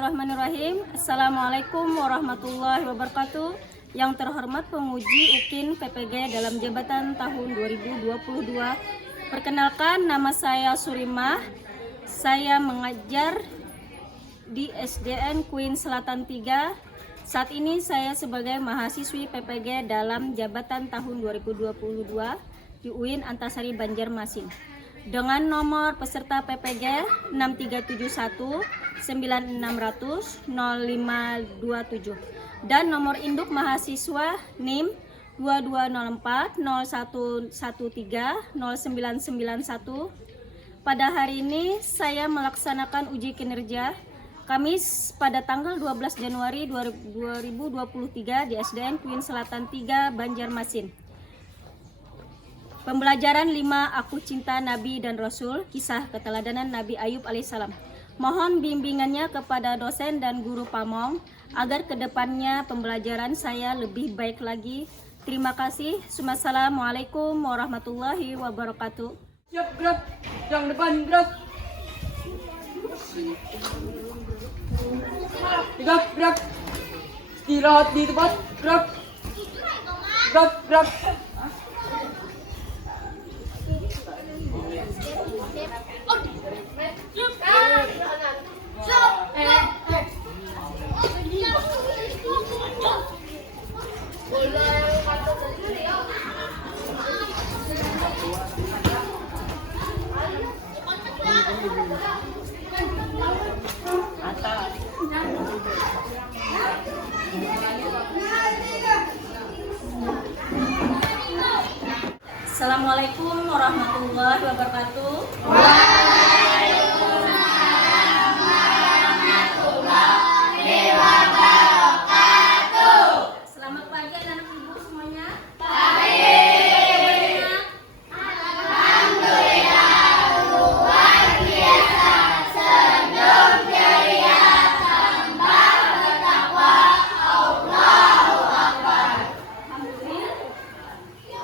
Bismillahirrahmanirrahim. Assalamualaikum warahmatullahi wabarakatuh. Yang terhormat penguji UKIN PPG dalam jabatan tahun 2022. Perkenalkan, nama saya Surimah. Saya mengajar di SDN Queen Selatan 3. Saat ini saya sebagai mahasiswi PPG dalam jabatan tahun 2022 di UIN Antasari Banjarmasin. Dengan nomor peserta PPG 6371 9600 0527 dan nomor induk mahasiswa NIM 2204 0113 0991. Pada hari ini saya melaksanakan uji kinerja Kamis pada tanggal 12 Januari 2023 di SDN Queen Selatan 3 Banjarmasin. Pembelajaran 5 Aku Cinta Nabi dan Rasul, kisah keteladanan Nabi Ayub alaihissalam. Mohon bimbingannya kepada dosen dan guru Pamong agar kedepannya pembelajaran saya lebih baik lagi. Terima kasih. Wassalamualaikum warahmatullahi wabarakatuh. Siap, gerak. Yang depan, gerak. Gerak, gerak. Istirahat di tempat, gerak. Gerak, gerak. Assalamualaikum warahmatullahi wabarakatuh. Selamat pagi anak ibu semuanya.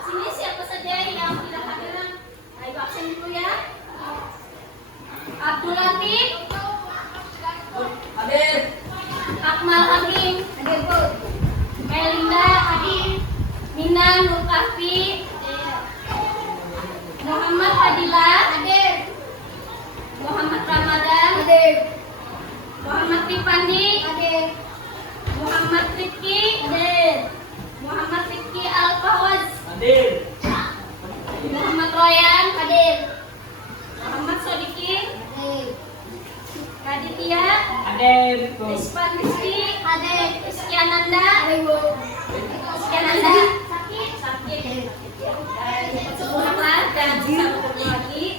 Sini siapa saja yang tidak hadir? Ayo absen dulu ya. Abdul Latif, Hadir. Akmal Hakim, hadir Bu. Melinda Hadir, Mina Nur Kahfi, Muhammad Fadila, hadir. Muhammad Ramadan, hadir. Muhammad Rifandi, hadir. Muhammad Rifki, hadir. Muhammad Rifki Al-Fawaz, Hadir. Muhammad Royan, hadir. Muhammad Sodikin, hadir. Raditya, Hadir. Rizwan Rizki, hadir. Rizky Ananda, hadir. Rizky Ananda, sakit. Sekolah dan satu lagi.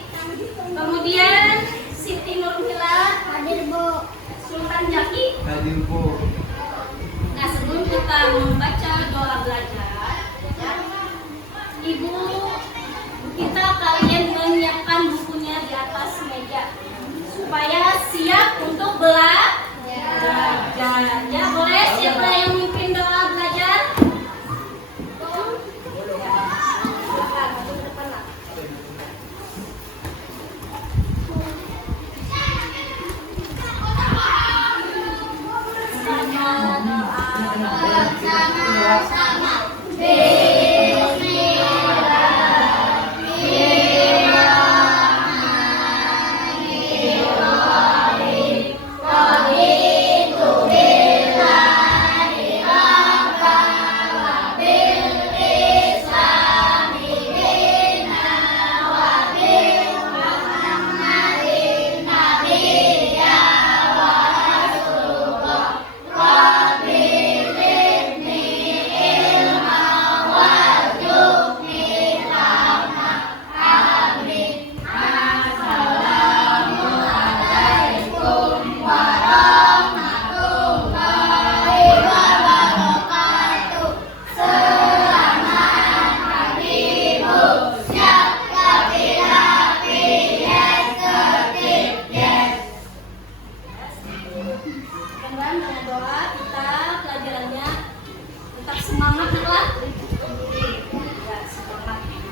Kemudian Siti Nurmila, hadir Bu. Sultan Jaki. Hadir, Bu. Nah, sebelum kita membaca doa belajar, Ibu kita kalian menyiapkan bukunya di atas meja supaya siap untuk belajar. Ya, boleh siapa yang mimpin doa belajar?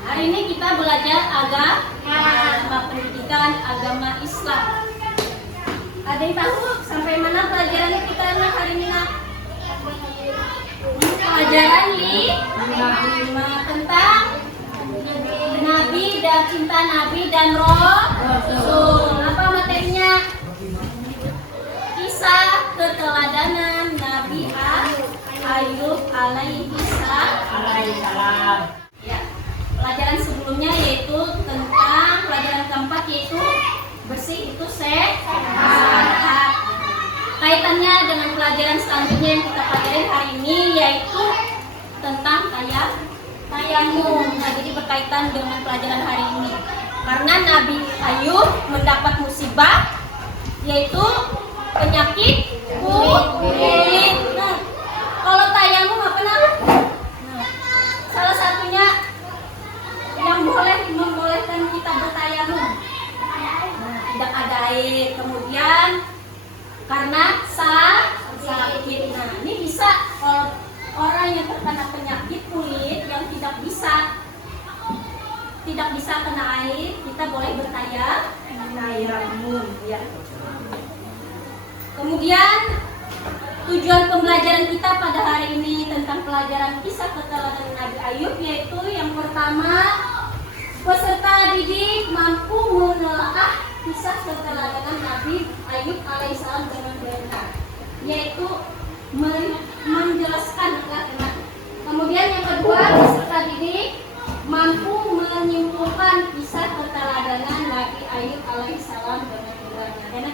Hari ini kita belajar agama pendidikan agama Islam. Ada yang tahu sampai mana pelajaran kita nak hari ini nak? Pelajaran 5 tentang Nabi dan cinta Nabi dan Rasul. Apa materinya? Kisah keteladanan Nabi Ayub alaihi salam. Ya, pelajaran sebelumnya yaitu tentang pelajaran keempat yaitu bersih itu sehat. Kaitannya dengan pelajaran selanjutnya yang kita pelajari hari ini yaitu tentang tayamum. Nah, jadi berkaitan dengan pelajaran hari ini. Karena Nabi Ayub mendapat musibah yaitu penyakit kulit. Nah, kalau tayamum apa namanya? Nah, salah satunya yang membolehkan kita bertayamum. Nah, tidak ada air, kemudian karena sakit. Nah, ini bisa kalau orang yang terkena penyakit kulit yang tidak bisa kena air, kita boleh bertayamum ya. Kemudian tujuan pembelajaran kita pada hari ini tentang pelajaran kisah keteladanan Nabi Ayub yaitu yang pertama, peserta didik mampu menelaah kisah keteladanan Nabi Ayub alaihissalam dengan benar, yaitu menjelaskan. Kemudian yang kedua, peserta didik mampu menyimpulkan kisah keteladanan Nabi Ayub alaihissalam dengan benar. Karena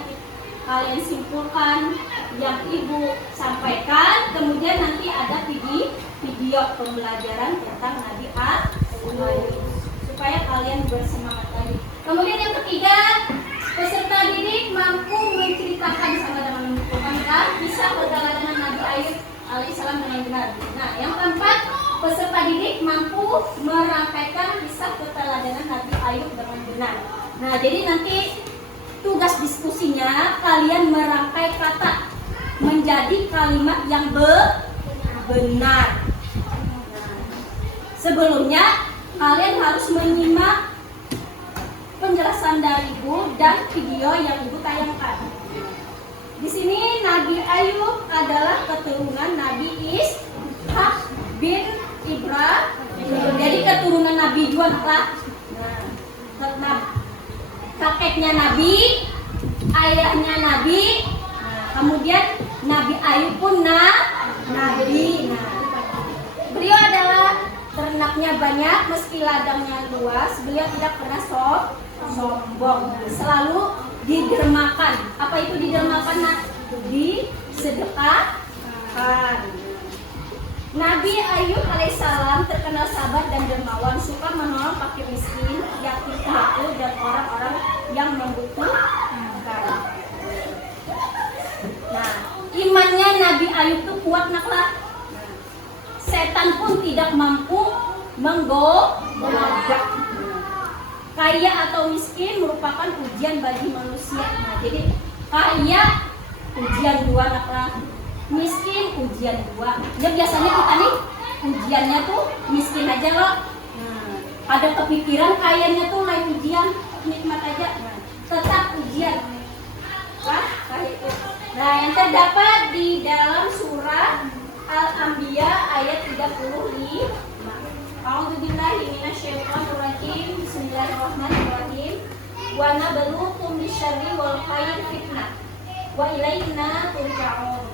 kalian simpulkan yang ibu sampaikan, kemudian nanti ada video pembelajaran tentang Nabi Ayub supaya kalian bersemangat lagi. Kemudian yang ketiga, peserta didik mampu menceritakan sama dengan menyimpulkan kisah keteladanan Nabi Ayub alaihissalam dengan benar. Nah, yang keempat, peserta didik mampu merampaikan kisah keteladanan Nabi Ayub dengan benar. Nah, jadi nanti tugas diskusinya kalian merangkai kata menjadi kalimat yang benar. Sebelumnya kalian harus menyimak penjelasan dari ibu dan video yang ibu tayangkan. Di sini Nabi Ayub adalah keturunan Nabi Ishak bin Ibrahim. Jadi keturunan Nabi juga lah. Nah, kakeknya Nabi, ayahnya Nabi, kemudian Nabi Ayub pun Nabi. Nah, beliau adalah ternaknya banyak, meski ladangnya luas, beliau tidak pernah sombong, selalu didermakan. Apa itu didermakan? Disedekahkan. Nabi Ayub alaihissalam terkenal sabar dan dermawan, suka menolong fakir miskin, yatim piatu dan orang-orang yang membutuhkan. Nah, imannya Nabi Ayub itu kuat naklah. Setan pun tidak mampu menggoda. Kaya atau miskin merupakan ujian bagi manusia. Nah, jadi kaya ujian dua naklah. Miskin ujian dua. Ya biasanya kita nih ujiannya tuh miskin aja loh. Ada kepikiran kayanya tuh lain ujian, nikmat aja. Tetap ujian. Nah, yang terdapat di dalam surah Al-Anbiya ayat 35. A'udzubillahi minasyaitonirrajim. Bismillahirrahmanirrahim. Wa nabluukum bisyarri wal khairi fitnah. Wa ilaina turja'un.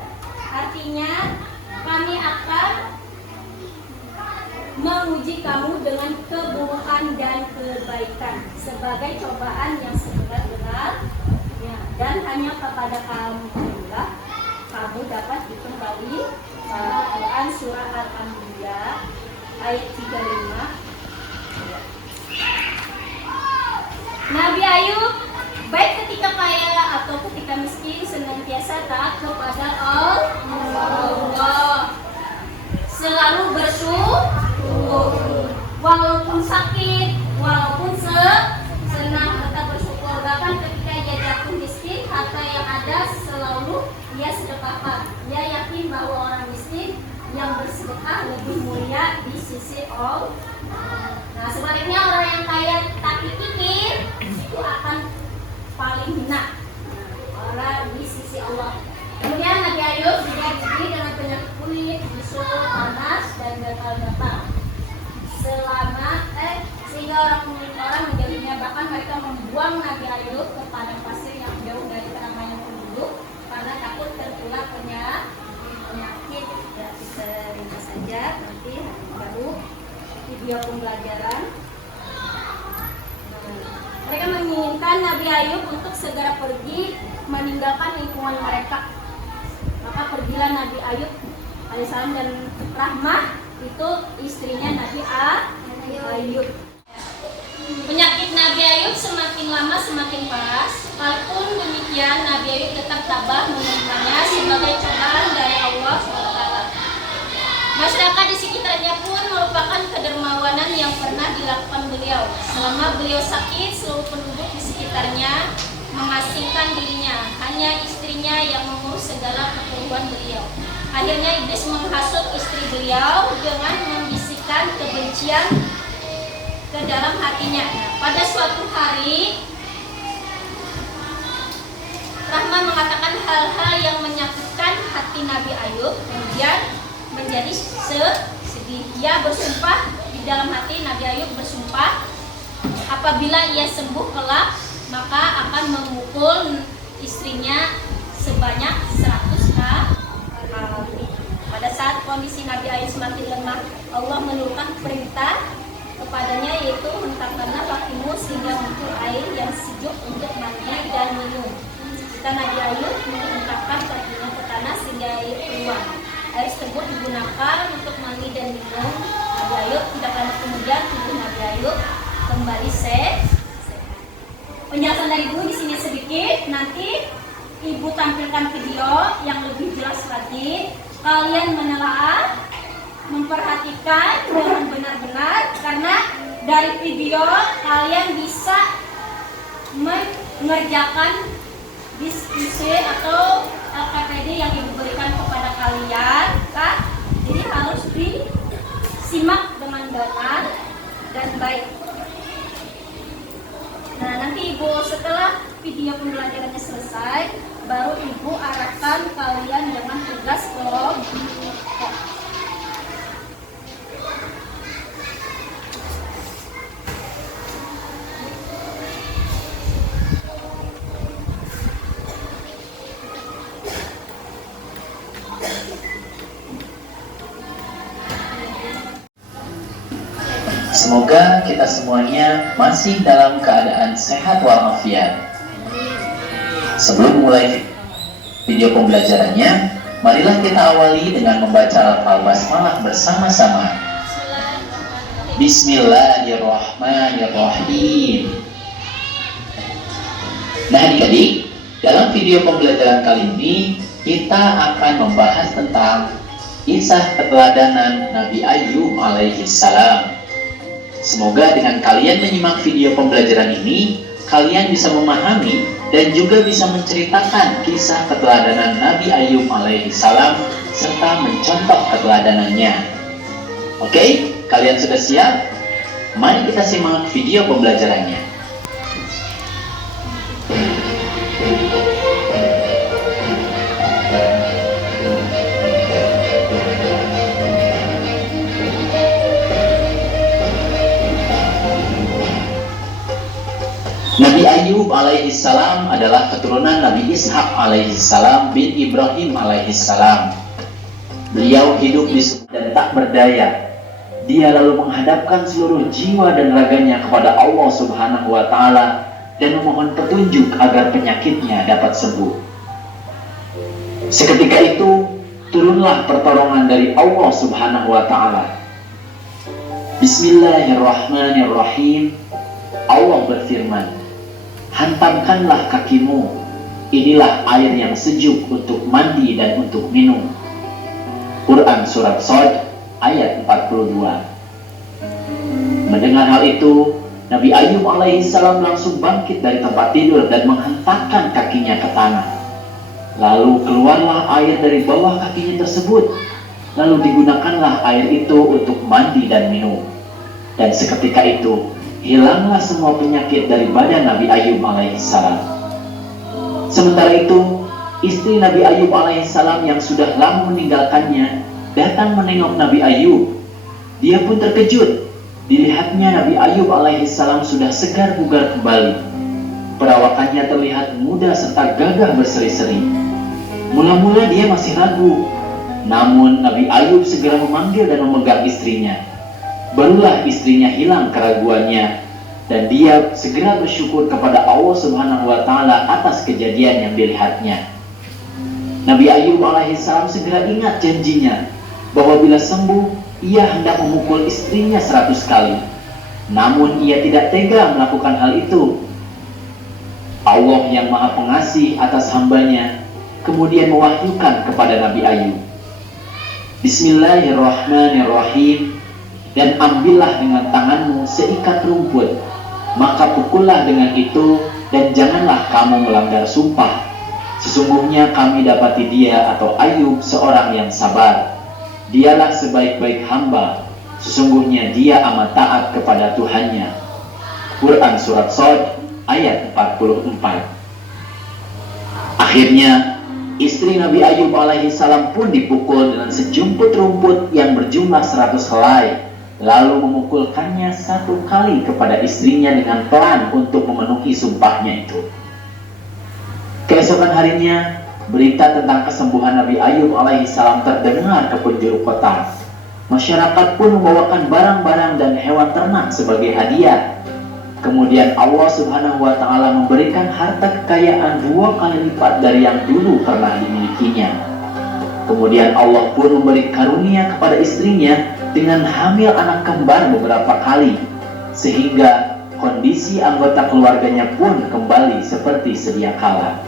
Artinya, kami akan menguji kamu dengan keburukan dan kebaikan sebagai cobaan yang sebenar-benarnya, dan hanya kepada kamu pula kamu dapat dikembali. Al-Quran surah Al-Anbiya ayat 35. Nabi Ayub baik ketika kaya atau ketika miskin senantiasa taat kepada Allah, selalu bersyukur walaupun sakit, walaupun senang tetap bersyukur. Bahkan ketika ia jatuh miskin, harta yang ada selalu ia sedekahkan. Ia yakin bahwa orang miskin yang bersedekah lebih mulia di sisi Allah. Nah, sebaliknya orang yang kaya tapi kikir itu akan paling hina. Orang pada tanggal berapa? Sehingga orang menjadinya, bahkan mereka membuang Nabi Ayub ke padang pasir yang jauh dari keramaian penduduk karena takut tertular penyakit. Ya, bisa ringkas saja nanti baru video pembelajaran. Mereka menginginkan Nabi Ayub untuk segera pergi meninggalkan lingkungan mereka. Maka pergilah Nabi Ayub alaihissalam dan Rahmah itu istrinya Nabi Ayub. Penyakit Nabi Ayub semakin lama semakin parah. Walaupun demikian, Nabi Ayub tetap tabah menerimanya sebagai cobaan dari Allah SWT. Masyarakat di sekitarnya pun merupakan kedermawanan yang pernah dilakukan beliau. Selama beliau sakit, seluruh penduduk di sekitarnya mengasingkan dirinya. Hanya istrinya yang mengurus segala keperluan beliau. Akhirnya iblis menghasut istri beliau dengan membisikkan kebencian ke dalam hatinya. Pada suatu hari, Rahman mengatakan hal-hal yang menyakitkan hati Nabi Ayub. Kemudian menjadi sedih. Ia bersumpah di dalam hati. Nabi Ayub bersumpah apabila ia sembuh kelak maka akan memukul istrinya sebanyak 100 kali. Pada saat kondisi Nabi Ayub semakin lemah, Allah menurunkan perintah kepadanya, yaitu hentakkanlah kakimu sehingga muncul air yang sejuk untuk mandi dan minum. Jika Nabi Ayub menghentakkan kakinya ke tanah sehingga air keluar. Air tersebut digunakan untuk mandi dan minum Nabi Ayub. Tidak lama kemudian tubuh Nabi Ayub kembali sehat. Penjelasan dari Ibu di sini sedikit. Nanti Ibu tampilkan video yang lebih jelas lagi. Kalian menelaah, memperhatikan dengan benar-benar, karena dari video kalian bisa mengerjakan diskusi atau LKPD yang Ibu berikan kepada kalian, kan? Jadi harus disimak dengan benar dan baik. Nah, nanti Ibu setelah video pembelajarannya selesai, baru Ibu arahkan kalian dengan tugas kelompok. Semoga kita semuanya masih dalam keadaan sehat walafiat. Sebelum mulai video pembelajarannya, marilah kita awali dengan membaca lafal basmalah bersama-sama. Bismillahirrahmanirrahim. Nah adik-adik, dalam video pembelajaran kali ini kita akan membahas tentang kisah keteladanan Nabi Ayub alaihissalam. Semoga dengan kalian menyimak video pembelajaran ini, kalian bisa memahami dan juga bisa menceritakan kisah keteladanan Nabi Ayub alaihissalam serta mencontoh keteladanannya. Oke, kalian sudah siap? Mari kita simak video pembelajarannya. Nabi Ayub alaihissalam adalah keturunan Nabi Ishak alaihissalam bin Ibrahim alaihissalam. Beliau hidup di suku dan tak berdaya. Dia lalu menghadapkan seluruh jiwa dan raganya kepada Allah Subhanahu wa Ta'ala dan memohon petunjuk agar penyakitnya dapat sembuh. Seketika itu turunlah pertolongan dari Allah Subhanahu wa Ta'ala. Bismillahirrahmanirrahim. Allah berfirman, hantamkanlah kakimu, inilah air yang sejuk untuk mandi dan untuk minum. Quran Surat Shad ayat 42. Mendengar hal itu, Nabi Ayub alaihissalam langsung bangkit dari tempat tidur dan menghentakkan kakinya ke tanah. Lalu keluarlah air dari bawah kakinya tersebut. Lalu digunakanlah air itu untuk mandi dan minum. Dan seketika itu hilanglah semua penyakit dari badan Nabi Ayub alaihissalam. Sementara itu, istri Nabi Ayub alaihissalam yang sudah lama meninggalkannya datang menengok Nabi Ayub Dia pun terkejut. Dilihatnya Nabi Ayub alaihissalam sudah segar bugar kembali. Perawakannya terlihat muda serta gagah berseri-seri. Mula-mula dia masih ragu, namun Nabi Ayub segera memanggil dan memegang istrinya. Barulah istrinya hilang keraguannya, dan dia segera bersyukur kepada Allah Subhanahu wa Ta'ala atas kejadian yang dilihatnya. Nabi Ayub alaihissalam segera ingat janjinya bahwa bila sembuh ia hendak memukul istrinya 100 kali. Namun ia tidak tega melakukan hal itu. Allah yang Maha Pengasih atas hambanya kemudian mewahyukan kepada Nabi Ayub, Bismillahirrahmanirrahim, dan ambillah dengan tanganmu seikat rumput, maka pukullah dengan itu, dan janganlah kamu melanggar sumpah. Sesungguhnya kami dapati dia atau Ayub seorang yang sabar. Dialah sebaik-baik hamba. Sesungguhnya dia amat taat kepada Tuhannya. Quran Surat Shad ayat 44. Akhirnya istri Nabi Ayub alaihissalam pun dipukul dengan sejumput rumput yang berjumlah 100 helai, lalu memukulkannya 1 kali kepada istrinya dengan pelan untuk memenuhi sumpahnya itu. Keesokan harinya, berita tentang kesembuhan Nabi Ayub alaihissalam terdengar ke penjuru kota. Masyarakat pun membawakan barang-barang dan hewan ternak sebagai hadiah. Kemudian Allah Subhanahu wa Ta'ala memberikan harta kekayaan 2 kali lipat dari yang dulu pernah dimilikinya. Kemudian Allah pun memberi karunia kepada istrinya dengan hamil anak kembar beberapa kali, sehingga kondisi anggota keluarganya pun kembali seperti sedia kala.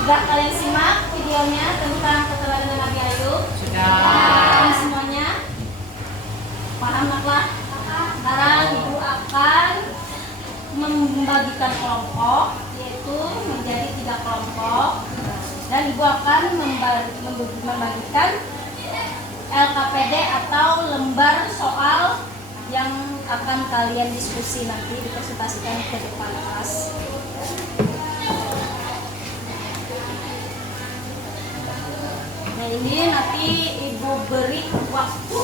Sudah kalian simak videonya tentang keteladanan Nabi Ayub? Sudah. Semuanya paham naklah? Sekarang ibu akan membagikan kelompok, yaitu menjadi 3 kelompok, dan ibu akan membagikan LKPD atau lembar soal yang akan kalian diskusi nanti dipresentasikan ke depan kelas. Nah, ini nanti ibu beri waktu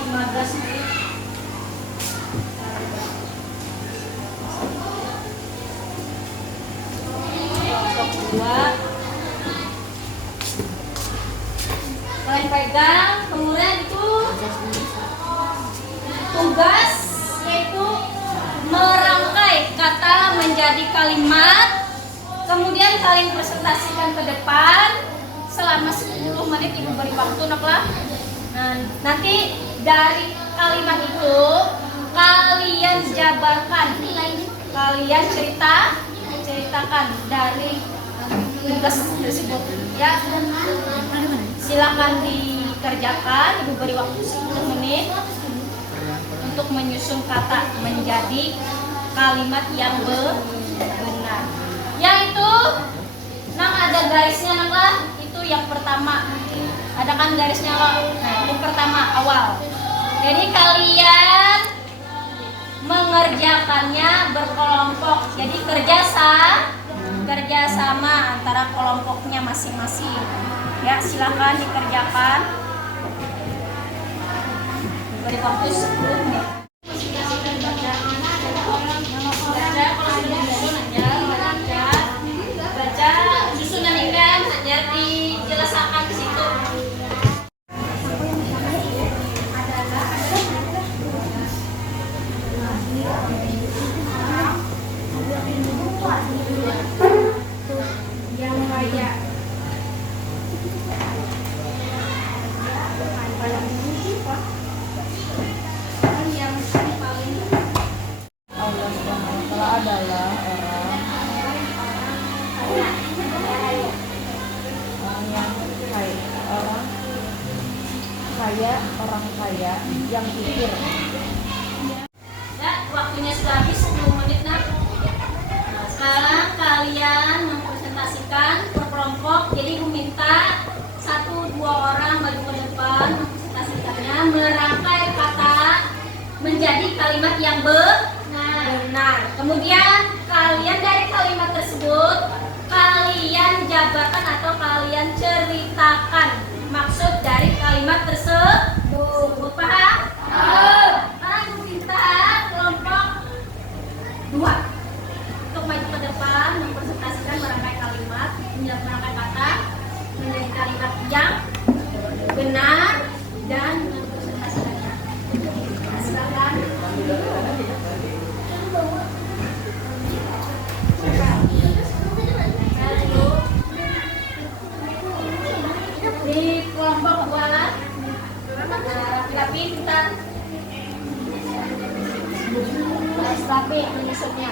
15 menit. Kelompok 2 kalian pegang, kemudian itu tugas yaitu merangkai kata menjadi kalimat, kemudian kalian presentasikan ke depan selama 10 menit ibu beri waktu naklah. Nah, nanti dari kalimat itu kalian jabarkan, kalian ceritakan dari tugas tersebut ya. Silakan dikerjakan, ibu beri waktu 10 menit untuk menyusun kata menjadi kalimat yang benar. Yang itu ada garisnya naklah, itu yang pertama. Ada kan garisnya loh. Nah, itu pertama awal. Jadi kalian mengerjakannya berkelompok. Jadi kerjasama antara kelompoknya masing-masing. Ya, silakan dikerjakan. Beri waktu 10 menit. Baca susunan ikan hanya dijelaskan di situ. Yang kaya Allah Subhanahu wa Ta'ala adalah orang kaya yang pikir. Ya, waktunya sudah habis 10 menit nak. Nah, sekarang kalian mempresentasikan per kelompok. Jadi ibu minta 1-2 orang maju ke depan mempresentasikannya, merangkai kata menjadi kalimat yang benar. Kemudian kalian dari kalimat tersebut kalian jabarkan atau kalian ceritakan maksud dari kalimat tersebut. Paham? Sekarang Ibu minta kelompok 2 untuk maju ke depan mempresentasikan merangkai kalimat, merangkai kata menjadi kalimat yang benar dan mempresentasikannya. Silakan. Di kelompok 2 laki-laki kita rapi menyusupnya.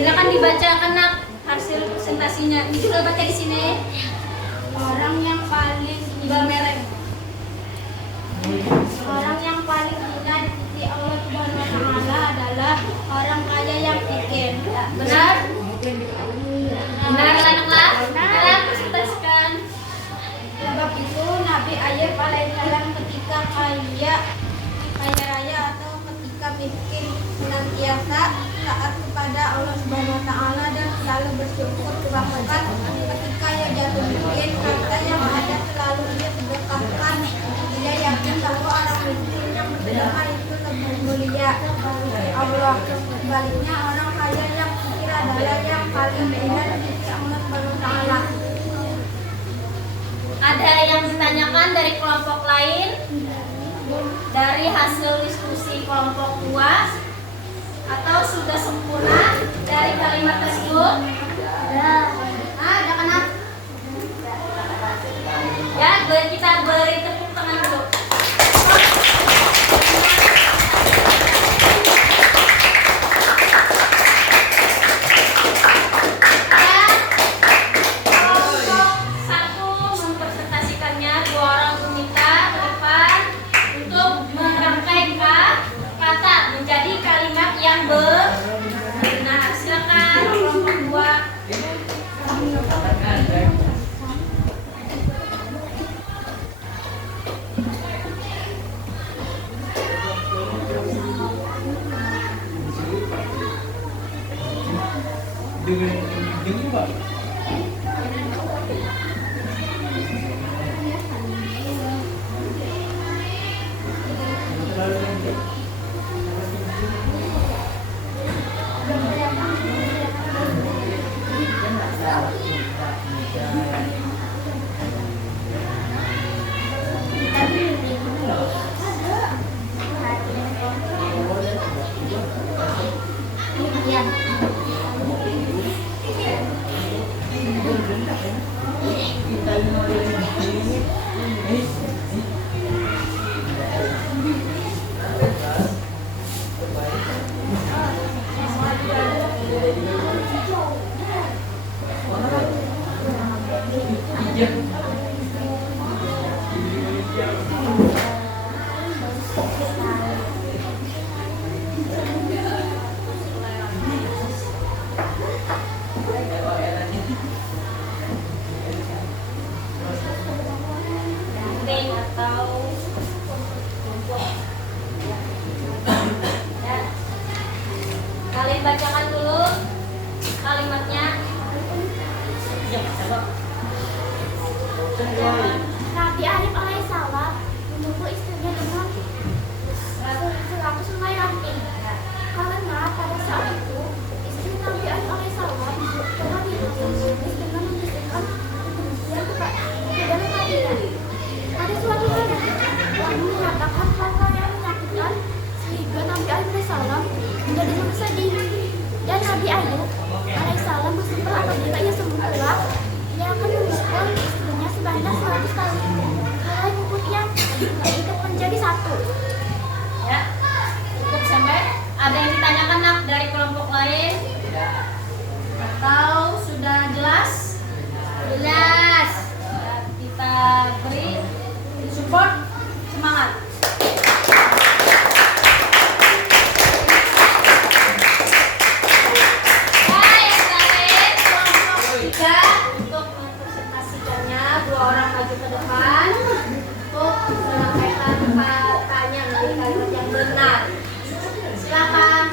Silakan dibacakan nak hasil presentasinya. Ini juga baca di sini. Orang yang paling Iqbal merek. orang yang paling hina di sisi Allah Subhanahu wa taala adalah orang kaya yang miskin. Benar? Benar anak-anak? Benar presentasikan. Sebab itu Nabi Ayub alaihissalam ketika kaya raya atau ketika miskin senantiasa taat kepada Allah Subhanahu wa taala dan selalu bersyukur, bahkan ketika ia jatuh miskin harta yang ada selalu ia sedekahkan. Dia yakin bahwa orang miskin yang bersedekah itu lebih mulia Allah. Sebaliknya orang kaya yang miskin adalah yang paling hina di sisi Allah Subhanahu wa taala. Ada yang ditanyakan dari kelompok lain? Dari hasil diskusi kelompok 2 atau sudah sempurna dari kalimat tersebut? Ada kan? Ya, kita beri tepuk tangan dulu. Kelompok 1 mempresentasikannya, 2 orang meminta ke depan untuk merangkai kata menjadi kalimat yang benar. Silakan kelompok 2. Atau Saya bacakan dulu kalimatnya. Nabi Ayub alaihissalam menunggu istrinya dengan seratus layaknya. Karena pada saat itu istri Nabi Ayub alaihissalam telah diproses dengan membisikkan kebencian kepada Nabi. Ada suatu hari yang menyatakan hal-hal yang menyakitkan sehingga Nabi Ayub alaihissalam menjadi sangat sedih. Dan Nabi Ayub alaihissalam bersumpah apabila ia sembuh pula, ia akan memukul istrinya sebanyak 100 kali. Kalau mukul itu menjadi 1. Ya, cukup sampai. Ada yang ditanyakan nak dari kelompok lain? Atau sudah jelas? Jelas. Ya, kita beri support, semangat. Baik, baik. Kelompok 3 untuk mempresentasikannya, 2 orang maju ke depan untuk menyampaikan pertanyaan dari kalimat yang benar. Silakan.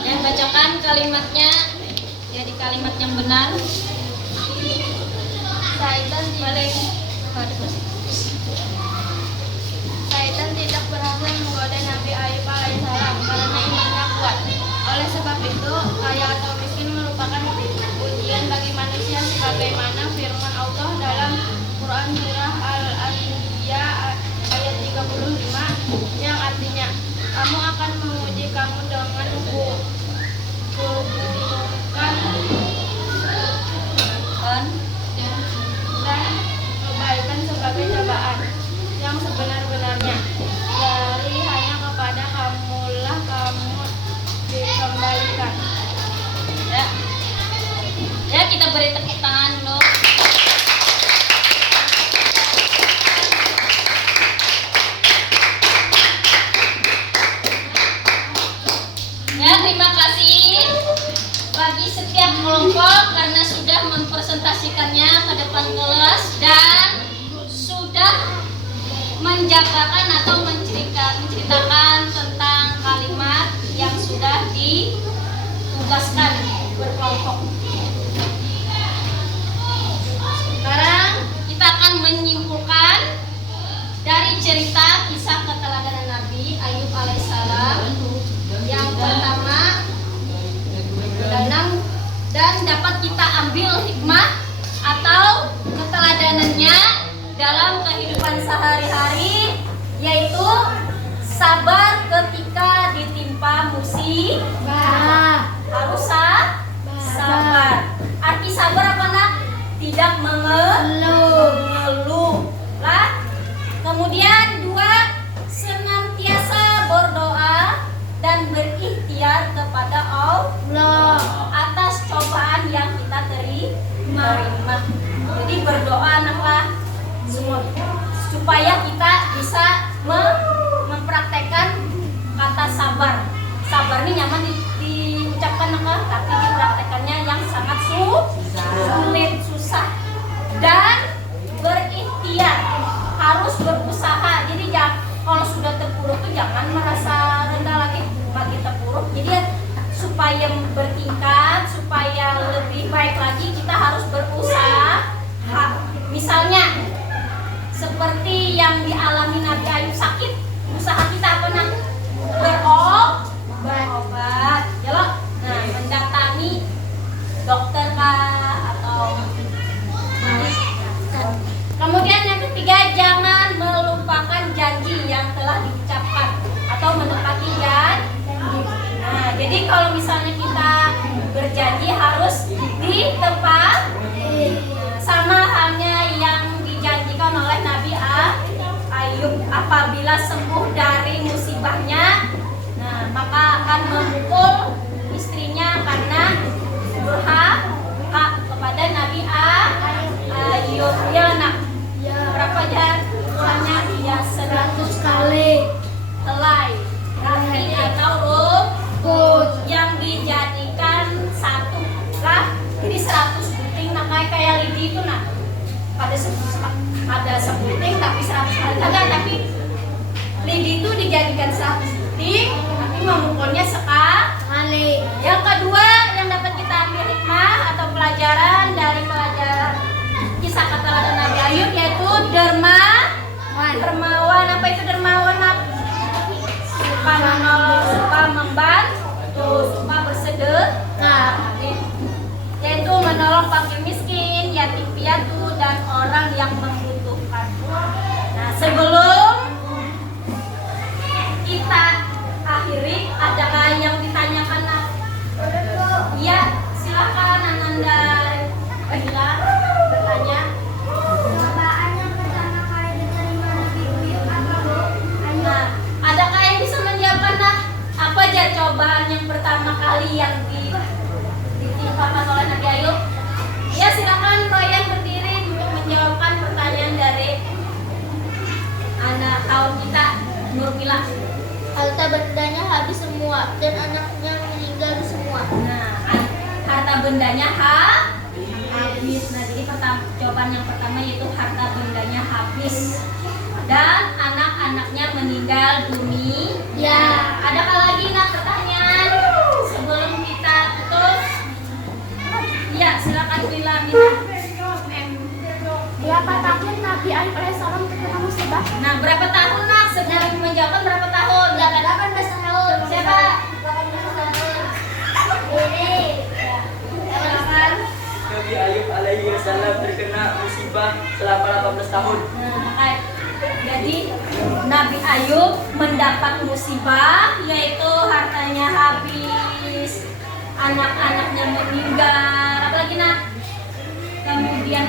Yang bacakan kalimatnya, jadi kalimat yang benar. Syaitan tidak berhasil menggoda Nabi Ayub alaihissalam karena imannya kuat. Oleh sebab itu, kaya atau miskin merupakan ujian bagi manusia sebagaimana firman Allah dalam Quran surah Al-Anbiya ayat 35 yang artinya, kamu akan menguji kamu dengan keburukan dan kebaikan sebagai cobaan yang sebenar-benarnya. Dari hanya kepada kamulah kamu dikembalikan. Ya. Ya, kita beri tepuk tangan dulu. Ya, terima kasih bagi setiap kelompok karena sudah mempresentasikannya ke depan kelas dan sudah menjabarkan atau menceritakan tentang kalimat yang sudah ditugaskan berkelompok. Sekarang kita akan menyimpulkan dari cerita kisah keteladanan Nabi Ayub alaihissalam. Yang pertama, dan dapat kita ambil hikmah atau keteladanannya dalam kehidupan sehari-hari, yaitu sabar ketika ditimpa musibah. Harus sabar. Arti sabar apa nak? Tidak mengeluh. Lah. Kemudian 2, senantiasa berdoa dan berikhtiar kepada Allah. hari ini mah. Jadi berdoa anaklah semua supaya kita bisa mempraktekkan kata sabar. Sabar ini nyaman diucapkan tapi dipraktekannya yang sangat sulit, susah, dan berikhtiar, harus berusaha. Jadi kalau sudah terpuruk tuh jangan merasa rendah lagi bagi terpuruk. Jadi supaya bertingkat, supaya lebih baik lagi, kita harus berusaha. Misalnya seperti yang dialami Nabi Ayub sakit, usaha kita apa nak? Berobat, ya loh. Nah, mendatangi dokter kah atau kemudian yang ketiga, jangan melupakan janji yang telah diucapkan atau menepati janji. Nah, jadi kalau misalnya kita berjanji harus ditepati. Sama halnya yang dijanjikan oleh Nabi Ayub, apabila sembuh dari musibahnya, nah maka akan memukul istrinya karena durhaka kepada Nabi Ayub. Ya nak, berapa jatuhnya? Ya 100 kali helai rati atau rumput yang dijadikan satu lah. Jadi 100 buting, nah kayak lidi itu nak. Ada sebuting tapi 100 kali kagak, tapi lidi itu dijadikan 100 buting tapi memukulnya sekali. Yang kedua yang dapat kita ambil hikmah atau pelajaran dari pelajaran kisah keteladan Nabi Ayub yaitu dermawan. Apa itu dermawan? Suka menolong, suka membantu, suka bersedekah, yaitu menolong fakir miskin, yatim piatu, dan orang yang membutuhkan. Nah, sebelum kita akhiri, adakah yang ditanyakan? Iya, silakan Ananda Bila bertanya. Cobaan yang pertama kali diterima Nabi Ayub apa, Bu? Nah, adakah yang bisa menjawabkan nak? Apa aja cobaan yang pertama kali yang ditimpakan oleh Nabi Ayub? Ya, silakan Royan berdiri untuk menjawabkan pertanyaan dari anak kaum kita, Nurmila. Harta bendanya habis semua dan anaknya meninggal semua. Nah, harta bendanya habis. Nah, jadi jawaban yang pertama yaitu harta bendanya habis dan anak-anaknya meninggal dunia. Ya. Adakah lagi nak pertanyaan sebelum kita tutup? Ya, silakan Bila. Berapa tahun Nabi Ayub alaihissalam terkena musibah? Nah, berapa tahun nak? Sebelum menjawab berapa tahun? 18 tahun. Siapa? 18 tahun. Ini. Silakan. Nabi Ayub alaihi salam terkena musibah selama 18 tahun. Nah, jadi Nabi Ayub mendapat musibah yaitu hartanya habis, anak-anaknya meninggal, apalagi nak? Kemudian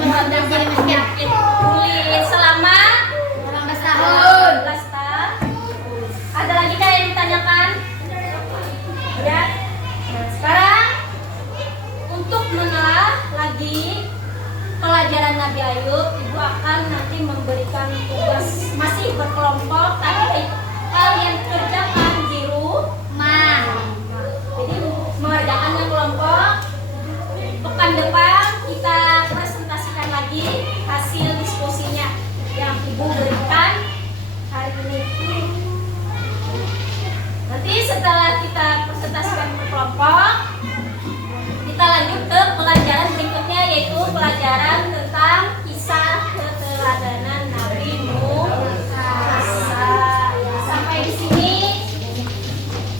mendapat penyakit kulit selama 18 tahun. 18 tahun. Ada lagi kah yang ditanyakan? Ya. Nah, sekarang untuk menelaah lagi pelajaran Nabi Ayub, Ibu akan nanti memberikan tugas masih berkelompok, tapi kalian kerjakan di rumah. Jadi mengerjakannya kelompok. Pekan depan kita presentasikan lagi hasil diskusinya yang Ibu berikan hari ini. Nanti setelah kita presentasikan ke kelompok, kita lanjut ke pelajaran berikutnya yaitu pelajaran tentang kisah keteladanan Nabi Musa. Sampai di sini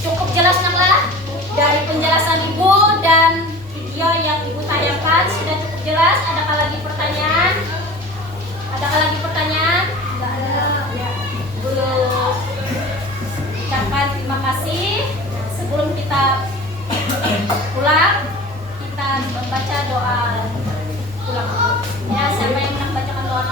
cukup jelas naklah dari penjelasan Ibu dan video yang Ibu tayangkan sudah cukup jelas. Adakah lagi pertanyaan? Adakah lagi pertanyaan? Tidak ada. Ya. Belum. Ucapkan terima kasih. Nah, sebelum kita pulang, kita membaca doa pulang. Ya, siapa yang hendak bacakan doa?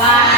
Waalaikumsalam.